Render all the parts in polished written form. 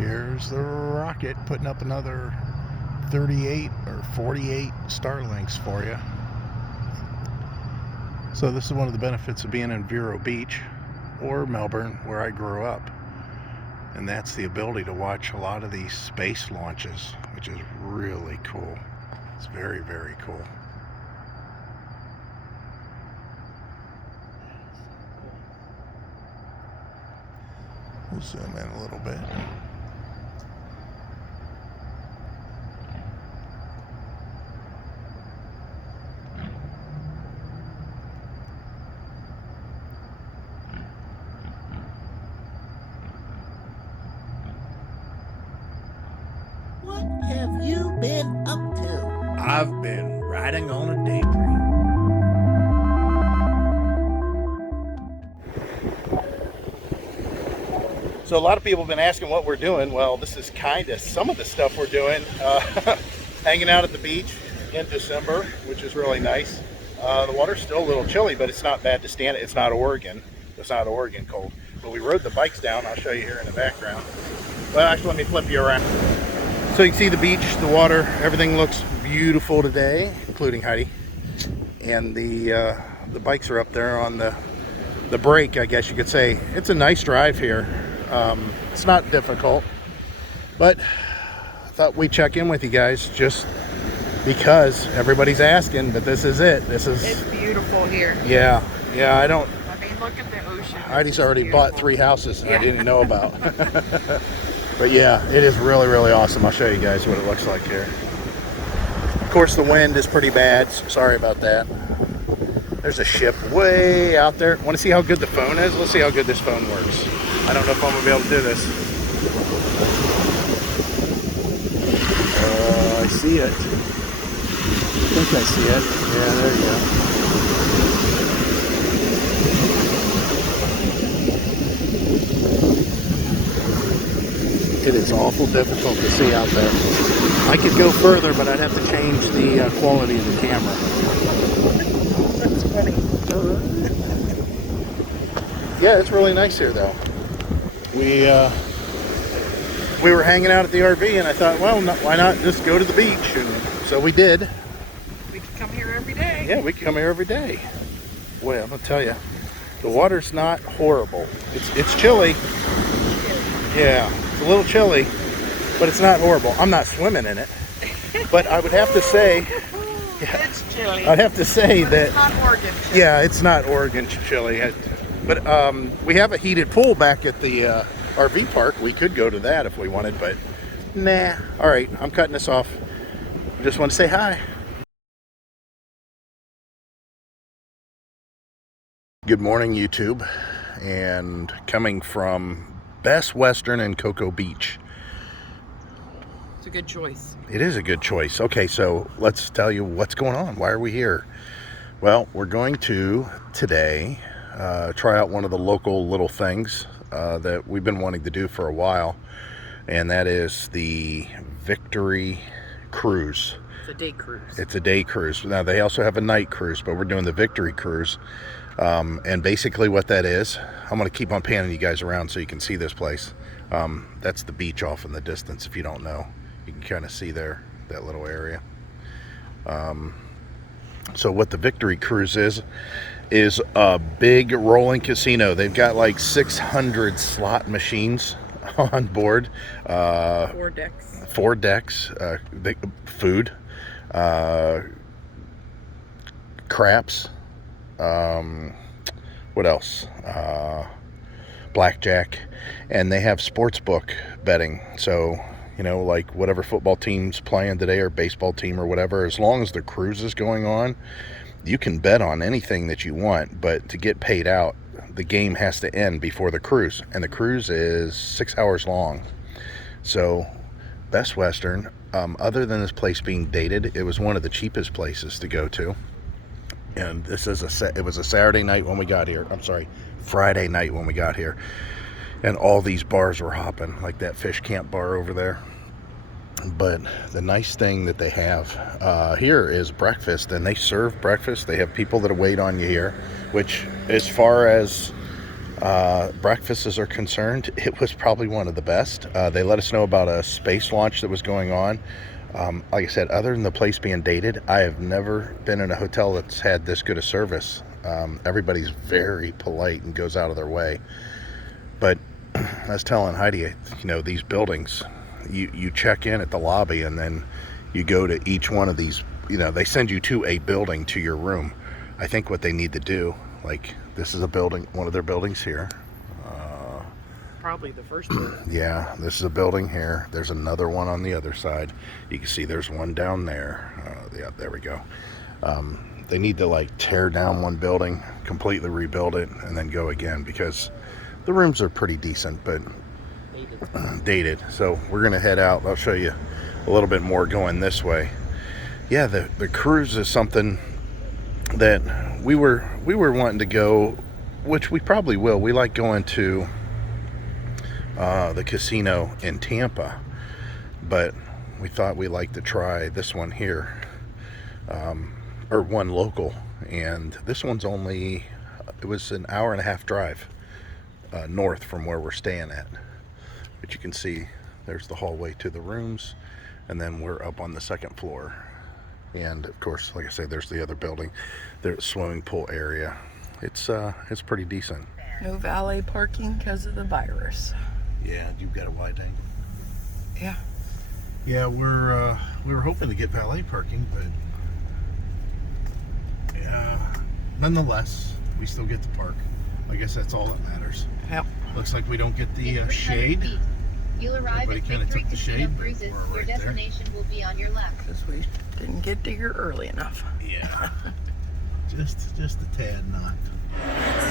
Here's the rocket putting up another 38 or 48 Starlinks for you. So this is one of the benefits of being in Vero Beach or Melbourne, where I grew up. And that's the ability to watch a lot of these space launches, which is really cool. It's very, very cool. We'll zoom in a little bit. What have you been up to? I've been riding on a daydream. So a lot of people have been asking what we're doing. Well, this is kind of some of the stuff we're doing. Hanging out at the beach in December, which is really nice. The water's still a little chilly, but it's not bad to stand it. It's not Oregon. It's not Oregon cold. But we rode the bikes down. I'll show you here in the background. Well, actually, let me flip you around. So you can see the beach, the water, everything looks beautiful today, including Heidi. And the bikes are up there on the break, I guess you could say. It's a nice drive here. It's not difficult, but I thought we'd check in with you guys just because everybody's asking, but this is it. It's beautiful here. Yeah, I mean, look at the ocean. Heidi's already bought 3 houses I didn't know about. But yeah, it is really, really awesome. I'll show you guys what it looks like here. Of course, the wind is pretty bad. Sorry about that. There's a ship way out there. Want to see how good the phone is? Let's see how good this phone works. I don't know if I'm going to be able to do this. I see it. I think I see it. Yeah, there you go. It is awful difficult to see out there. I could go further, but I'd have to change the quality of the camera. That's funny. Yeah, it's really nice here, though. We were hanging out at the RV, and I thought, well, why not just go to the beach? And so we did. We could come here every day. Yeah, we can come here every day. Boy, I'm gonna tell you, the water's not horrible. It's chilly. Yeah, it's a little chilly, but it's not horrible. I'm not swimming in it, but I would have to say, yeah, It's chilly. I'd have to say But that. it's not Oregon chilly. Yeah, it's not Oregon chilly. But we have a heated pool back at the RV park. We could go to that if we wanted, but nah. All right, I'm cutting this off. Just want to say hi. Good morning, YouTube. And coming from Best Western and Cocoa Beach. It's a good choice. It is a good choice. Okay, so let's tell you what's going on. Why are we here? Well, we're going to today try out one of the local little things that we've been wanting to do for a while, and that is the Victory Cruise. It's a day cruise. It's a day cruise. Now, they also have a night cruise, but we're doing the Victory Cruise. And basically what that is, I'm going to keep on panning you guys around so you can see this place. That's the beach off in the distance. If you don't know, you can kind of see there, that little area. So what the Victory Cruise is a big rolling casino. They've got like 600 slot machines on board. 4 decks. 4 decks. Food. Craps. What else? Blackjack. And they have sportsbook betting. So, you know, like whatever football team's playing today or baseball team or whatever, as long as the cruise is going on, you can bet on anything that you want, but to get paid out, the game has to end before the cruise, and the cruise is 6 hours long. So Best Western, other than this place being dated, it was one of the cheapest places to go to. And this is it was a Saturday night when we got here. I'm sorry, Friday night when we got here, and all these bars were hopping, like that Fish Camp bar over there. But the nice thing that they have here is breakfast, and they serve breakfast. They have people that wait on you here, which as far as breakfasts are concerned, it was probably one of the best. They let us know about a space launch that was going on. Like I said, other than the place being dated, I have never been in a hotel that's had this good a service. Everybody's very polite and goes out of their way. But I was telling Heidi, you know, these buildings, you check in at the lobby and then you go to each one of these, you know, they send you to a building to your room. I think what they need to do, like, this is a building, one of their buildings here. Probably the first one. Yeah, this is a building here. There's another one on the other side. You can see there's one down there. Yeah, there we go. They need to like tear down one building, completely rebuild it, and then go again, because the rooms are pretty decent, but dated. So we're gonna head out. I'll show you a little bit more going this way. Yeah, the cruise is something that we were wanting to go, which we probably will. We like going to the casino in Tampa, but we thought we'd like to try this one here, or one local, and this one's only, it was an hour and a half drive north from where we're staying at. But you can see there's the hallway to the rooms, and then we're up on the second floor. And of course, like I say, there's the other building. There's a swimming pool area. It's pretty decent. No valet parking because of the virus. Yeah, you've got a wide angle. Yeah. Yeah, we were hoping to get valet parking, but nonetheless, we still get to park. I guess that's all that matters. Yep. Looks like we don't get the shade. You'll arrive Everybody at kinda Victory took the Casino shade. Bruises. We're Your right there. destination will be on your left. Because we didn't get to here early enough. Yeah, just a tad not.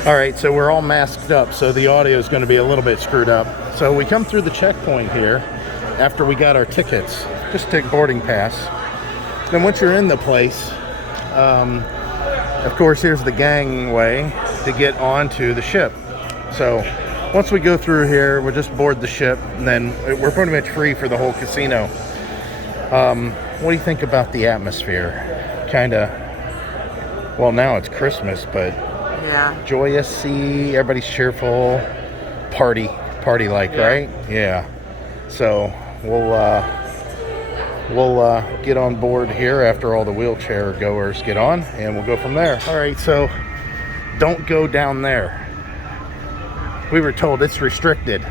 All right, so we're all masked up, so the audio is going to be a little bit screwed up. So we come through the checkpoint here after we got our tickets. Just take boarding pass. Then once you're in the place, of course, here's the gangway to get onto the ship. So once we go through here, we'll just board the ship, and then we're pretty much free for the whole casino. What do you think about the atmosphere? Kind of, well, now it's Christmas, but Yeah. joyous, everybody's cheerful, party like, Yeah. right? Yeah. So we'll get on board here after all the wheelchair goers get on, and we'll go from there. All right, so don't go down there. We were told it's restricted.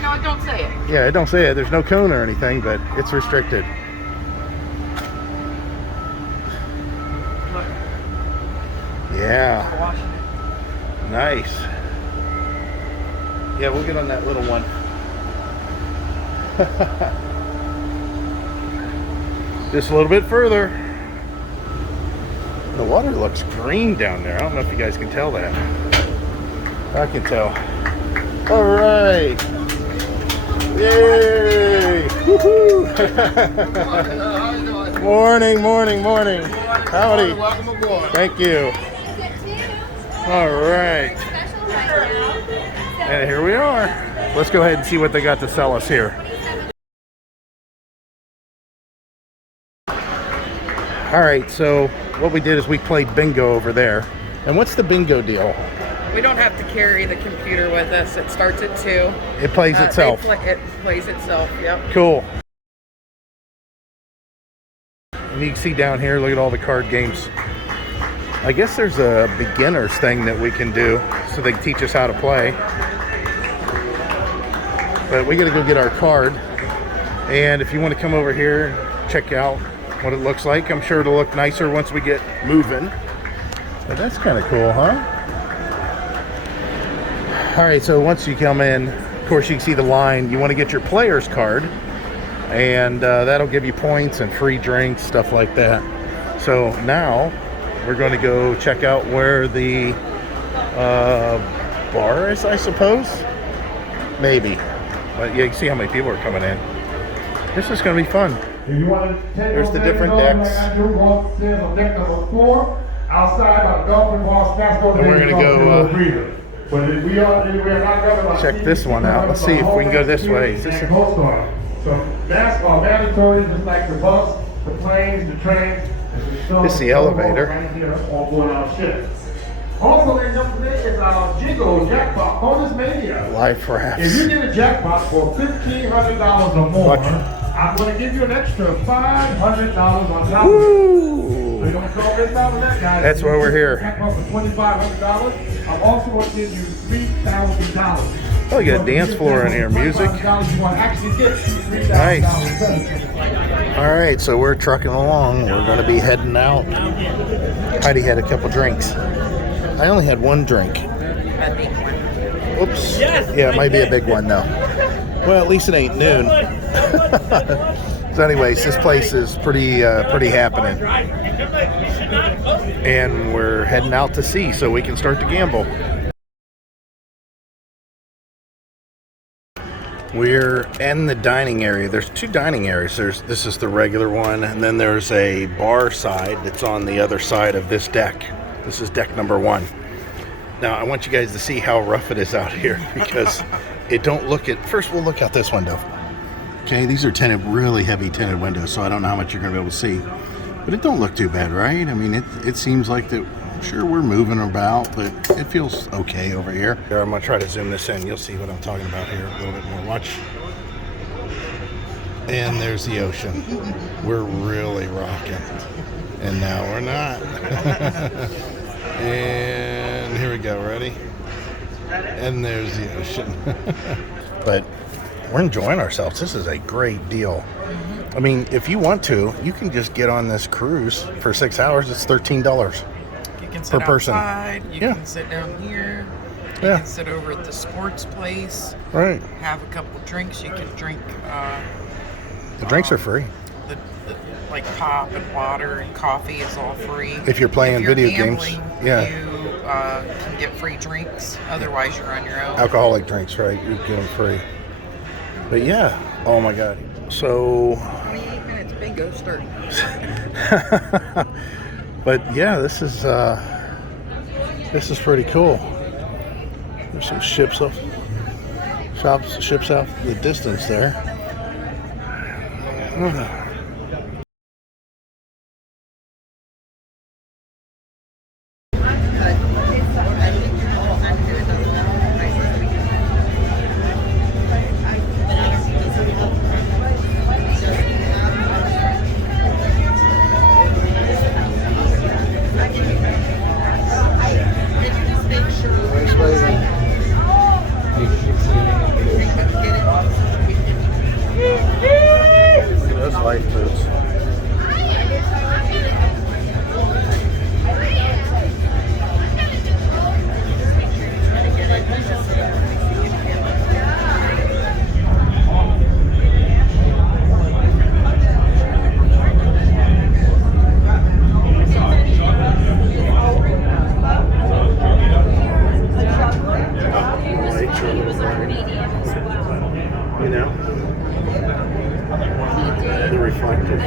No, don't say it. Yeah, don't say it. There's no cone or anything, but it's restricted. Look, Yeah, Washington. nice. Yeah, we'll get on that little one. Just a little bit further. The water looks green down there. I don't know if you guys can tell that. I can tell. All right. Yay! Woohoo! Morning. Howdy. Welcome aboard. Thank you. All right. And here we are. Let's go ahead and see what they got to sell us here. All right, so what we did is we played bingo over there. And what's the bingo deal? We don't have to carry the computer with us. It starts at 2. It plays itself. It plays itself, yep. Cool. And you can see down here, look at all the card games. I guess there's a beginner's thing that we can do so they can teach us how to play. But we gotta go get our card. And if you want to come over here and check out what it looks like, I'm sure it'll look nicer once we get moving. But that's kind of cool, huh? All right, so once you come in, of course you can see the line. You want to get your player's card, and that'll give you points and free drinks, stuff like that. So now we're going to go check out where the bar is, I suppose. Maybe. But yeah, you can see how many people are coming in. This is going to be fun. There's the different decks. And we're going to go check this one out. Let's see if we can go this way. Is this So masks are mandatory, just like the bus, the planes, the trains. This is the elevator. Right here on board our ship. Also, ladies and gentlemen, today is Jingle Jackpot Bonus Mania. Life rafts. If you get a jackpot for $1,500 or more, Watch. I'm going to give you an extra $500 on top of it. Woo! So you don't throw this out of that, guys. That's why we're here. Jackpot for $2,500. I'm also going to give you $3,000. Oh, you got a dance floor in here, music. Nice. All right, so we're trucking along. We're going to be heading out. Heidi had a couple drinks. I only had one drink. A big one. Oops. Yeah, it might be a big one though. Well, at least it ain't noon. So anyways, this place is pretty happening. And we're heading out to sea so we can start to gamble. We're in the dining area. There's two dining areas. This is the regular one, and then there's a bar side that's on the other side of this deck. This is deck number 1. Now, I want you guys to see how rough it is out here because it don't look at... First, we'll look out this window. Okay, these are tinted, really heavy tinted windows, so I don't know how much you're going to be able to see. But it don't look too bad, right? I mean, it seems like that... Sure, we're moving about, but it feels okay over here. Here, I'm going to try to zoom this in. You'll see what I'm talking about here a little bit more. Watch. And there's the ocean. We're really rocking. And now we're not. And here we go. Ready? And there's the ocean. But we're enjoying ourselves. This is a great deal. I mean, if you want to, you can just get on this cruise for 6 hours. It's $13. You can sit Per person. outside. You Yeah. can sit down here. You Yeah. can sit over at the sports place. Right. Have a couple drinks. You can drink The drinks are free. the like pop and water and coffee is all free. If you're playing video games, gambling, yeah. you can get free drinks. Otherwise, you're on your own. Alcoholic drinks, right? You get them free. But yeah. Oh my God. So... 28 minutes. Bingo start. But yeah, this is pretty cool. There's some ships off the distance there. Those lifeboats. You know, the reflective.